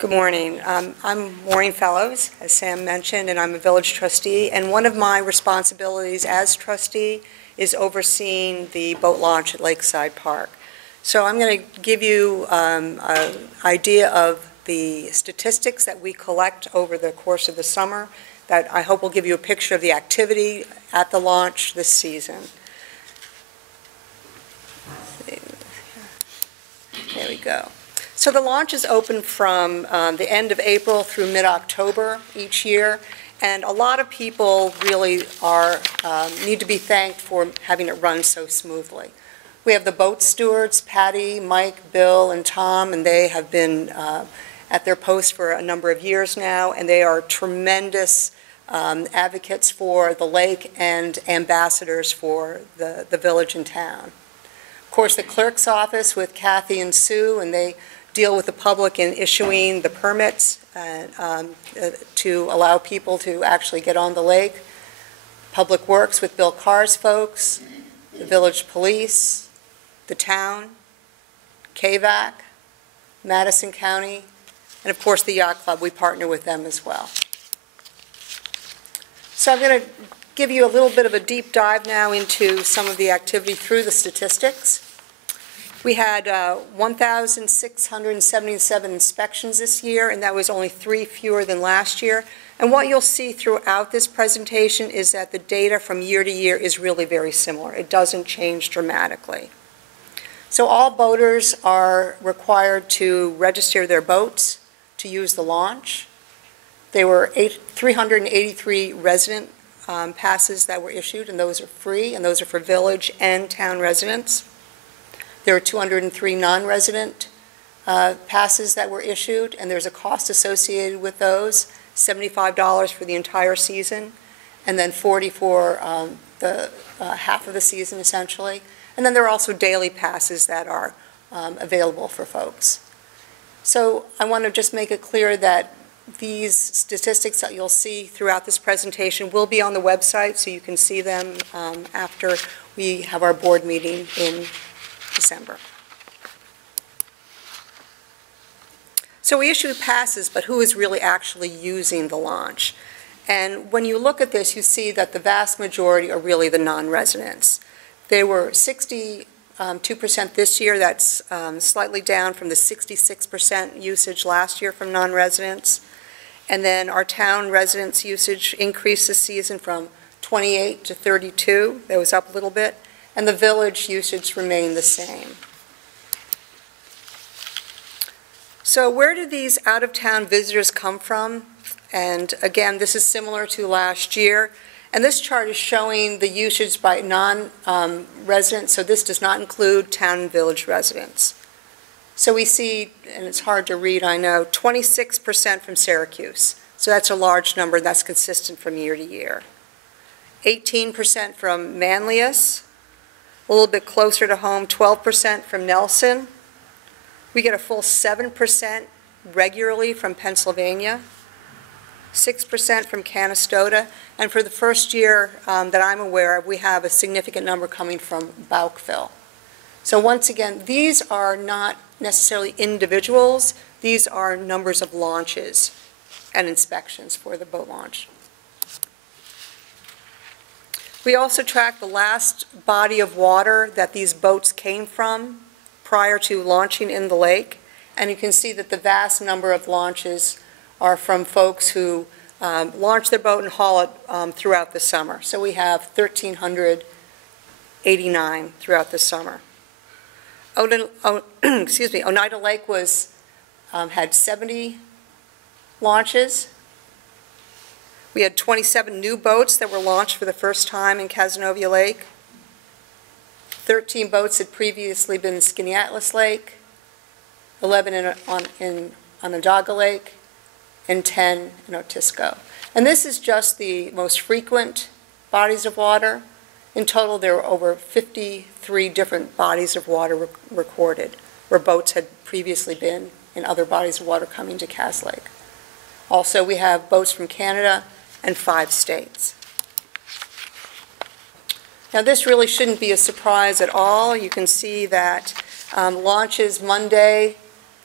Good morning. I'm Maureen Fellows, as Sam mentioned, and I'm a village trustee. And one of my responsibilities as trustee is overseeing the boat launch at Lakeside Park. So I'm going to give you an idea of the statistics that we collect over the course of the summer that I hope will give you a picture of the activity at the launch this season. There we go. So the launch is open from the end of April through mid-October each year, and a lot of people really need to be thanked for having it run so smoothly. We have the boat stewards, Patty, Mike, Bill, and Tom, and they have been at their post for a number of years now, and they are tremendous advocates for the lake and ambassadors for the village and town. Of course, the clerk's office with Kathy and Sue, and they deal with the public in issuing the permits to allow people to actually get on the lake. Public Works with Bill Carr's folks, the village police, the town, KVAC, Madison County, and of course the Yacht Club. We partner with them as well. So I'm going to give you a little bit of a deep dive now into some of the activity through the statistics. We had 1,677 inspections this year, and that was only 3 fewer than last year. And what you'll see throughout this presentation is that the data from year to year is really very similar. It doesn't change dramatically. So all boaters are required to register their boats to use the launch. There were 383 resident passes that were issued, and those are free, and those are for village and town residents. There were 203 non-resident passes that were issued, and there's a cost associated with those, $75 for the entire season, and then $40 for the half of the season, essentially. And then there are also daily passes that are available for folks. So I want to just make it clear that these statistics that you'll see throughout this presentation will be on the website, so you can see them after we have our board meeting in December. So we issue passes, but who is really actually using the launch? And when you look at this, you see that the vast majority are really the non-residents. They were 62% this year. That's slightly down from the 66% usage last year from non-residents. And then our town residents usage increased this season from 28 to 32. That was up a little bit. And the village usage remained the same. So where do these out-of-town visitors come from? And again, this is similar to last year. And this chart is showing the usage by non-residents, so this does not include town and village residents. So we see, and it's hard to read, I know, 26% from Syracuse. So that's a large number, that's consistent from year to year. 18% from Manlius. A little bit closer to home, 12% from Nelson. We get a full 7% regularly from Pennsylvania, 6% from Canastota, and for the first year that I'm aware of, we have a significant number coming from Bouckville. So once again, these are not necessarily individuals, these are numbers of launches and inspections for the boat launch. We also track the last body of water that these boats came from prior to launching in the lake, and you can see that the vast number of launches are from folks who launch their boat and haul it throughout the summer. So we have 1,389 throughout the summer. Oneida Lake had 70 launches. We had 27 new boats that were launched for the first time in Cazenovia Lake. 13 boats had previously been in Skaneateles Lake, 11 in Onondaga Lake, and 10 in Otisco. And this is just the most frequent bodies of water. In total, there were over 53 different bodies of water recorded where boats had previously been in other bodies of water coming to Cass Lake. Also, we have boats from Canada and 5 states. Now, this really shouldn't be a surprise at all. You can see that launches Monday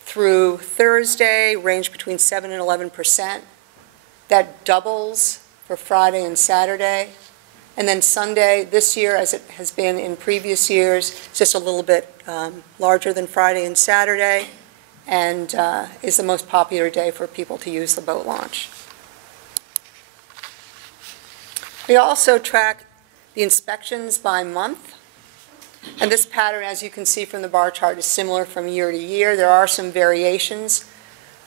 through Thursday range between 7 and 11%. That doubles for Friday and Saturday. And then Sunday, this year, as it has been in previous years, it's just a little bit larger than Friday and Saturday, and is the most popular day for people to use the boat launch. We also track the inspections by month. And this pattern, as you can see from the bar chart, is similar from year to year. There are some variations.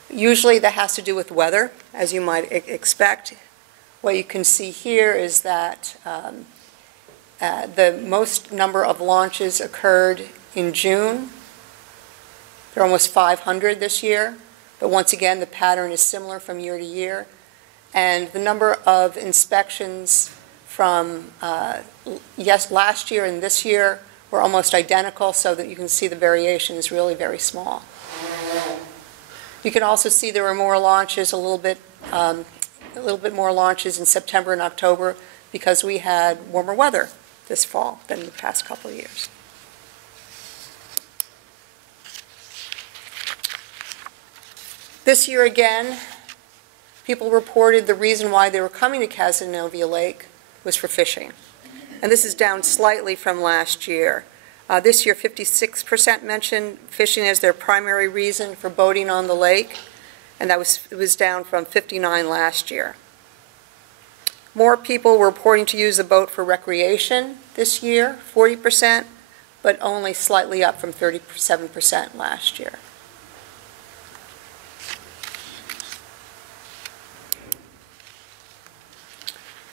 Usually that has to do with weather, as you might expect. What you can see here is that the most number of launches occurred in June. There are almost 500 this year. But once again, the pattern is similar from year to year. And the number of inspections from last year and this year were almost identical, so that you can see the variation is really very small. You can also see there were more launches, a little bit more launches in September and October, because we had warmer weather this fall than the past couple of years. This year again, people reported the reason why they were coming to Cazenovia Lake was for fishing. And this is down slightly from last year. This year, 56% mentioned fishing as their primary reason for boating on the lake, and it was down from 59% last year. More people were reporting to use the boat for recreation this year, 40%, but only slightly up from 37% last year.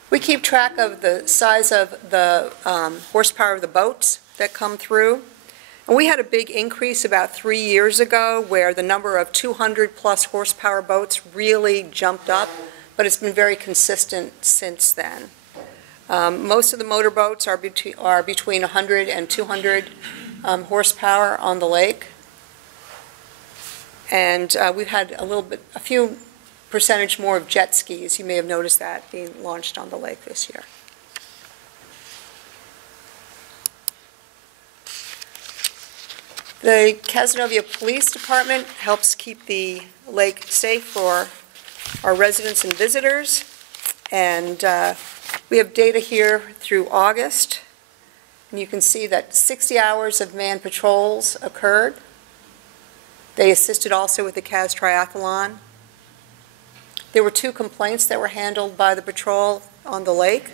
We keep track of the size of the horsepower of the boats that come through. And we had a big increase about 3 years ago where the number of 200-plus horsepower boats really jumped up, but it's been very consistent since then. Most of the motorboats are between 100 and 200 horsepower on the lake. And we've had a few percentage more of jet skis. You may have noticed that being launched on the lake this year. The Cazenovia Police Department helps keep the lake safe for our residents and visitors. And we have data here through August. And you can see that 60 hours of manned patrols occurred. They assisted also with the Caz Triathlon. There were 2 complaints that were handled by the patrol on the lake.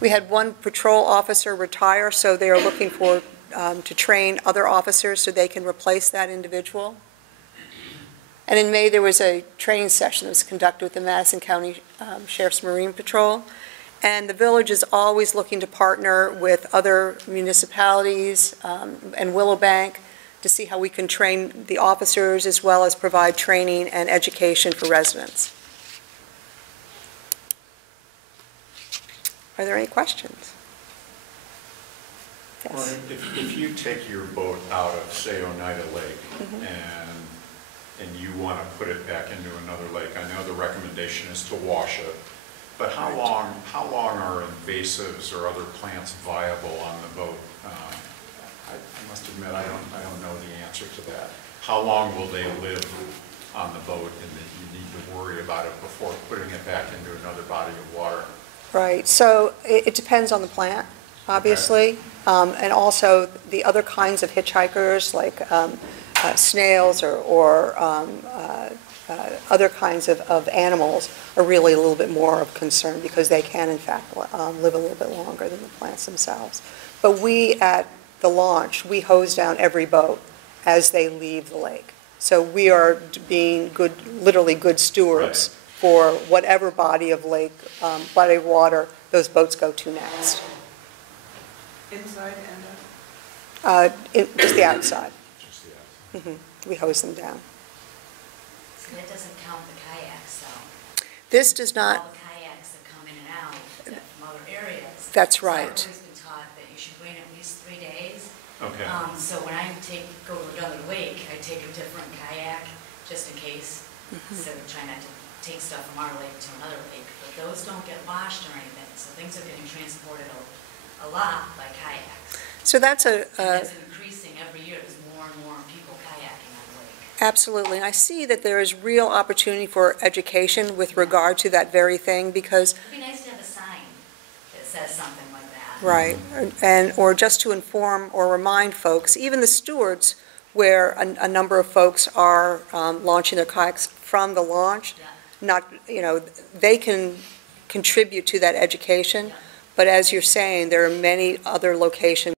We had 1 patrol officer retire, so they are looking for to train other officers so they can replace that individual. And in May, there was a training session that was conducted with the Madison County Sheriff's Marine Patrol. And the village is always looking to partner with other municipalities and Willowbank to see how we can train the officers as well as provide training and education for residents. Are there any questions? Yes. Well, if you take your boat out of, say, Oneida Lake, and you want to put it back into another lake, I know the recommendation is to wash it, but how long are invasives or other plants viable on the boat? I must admit, I don't know the answer to that. How long will they live on the boat, and that you need to worry about it before putting it back into another body of water? Right. So it depends on the plant, obviously, and also the other kinds of hitchhikers like snails or other kinds of animals are really a little bit more of concern because they can, in fact, live a little bit longer than the plants themselves. But we at the launch, we hose down every boat as they leave the lake. So we are being good, literally good stewards for whatever body of lake, body of water those boats go to next. Inside and out? Just the outside. Just the outside. We hose them down. And it doesn't count the kayaks, though. This does not. All the kayaks that come in and out from other areas. That's So right. I've always been taught that you should wait at least 3 days. Okay. So when I go to another lake, I take a different kayak just in case, instead of trying not to take stuff from our lake to another lake. But those don't get washed or anything, so things are getting transported a lot by kayaks. So that's And it's increasing every year. There's more and more people kayaking on the Absolutely, and I see that there is real opportunity for education with regard to that very thing, because, It'd be nice to have a sign that says something like that. right, or just to inform or remind folks, even the stewards, where a number of folks are launching their kayaks from the launch, Yeah. not, they can contribute to that education, Yeah. but as you're saying, there are many other locations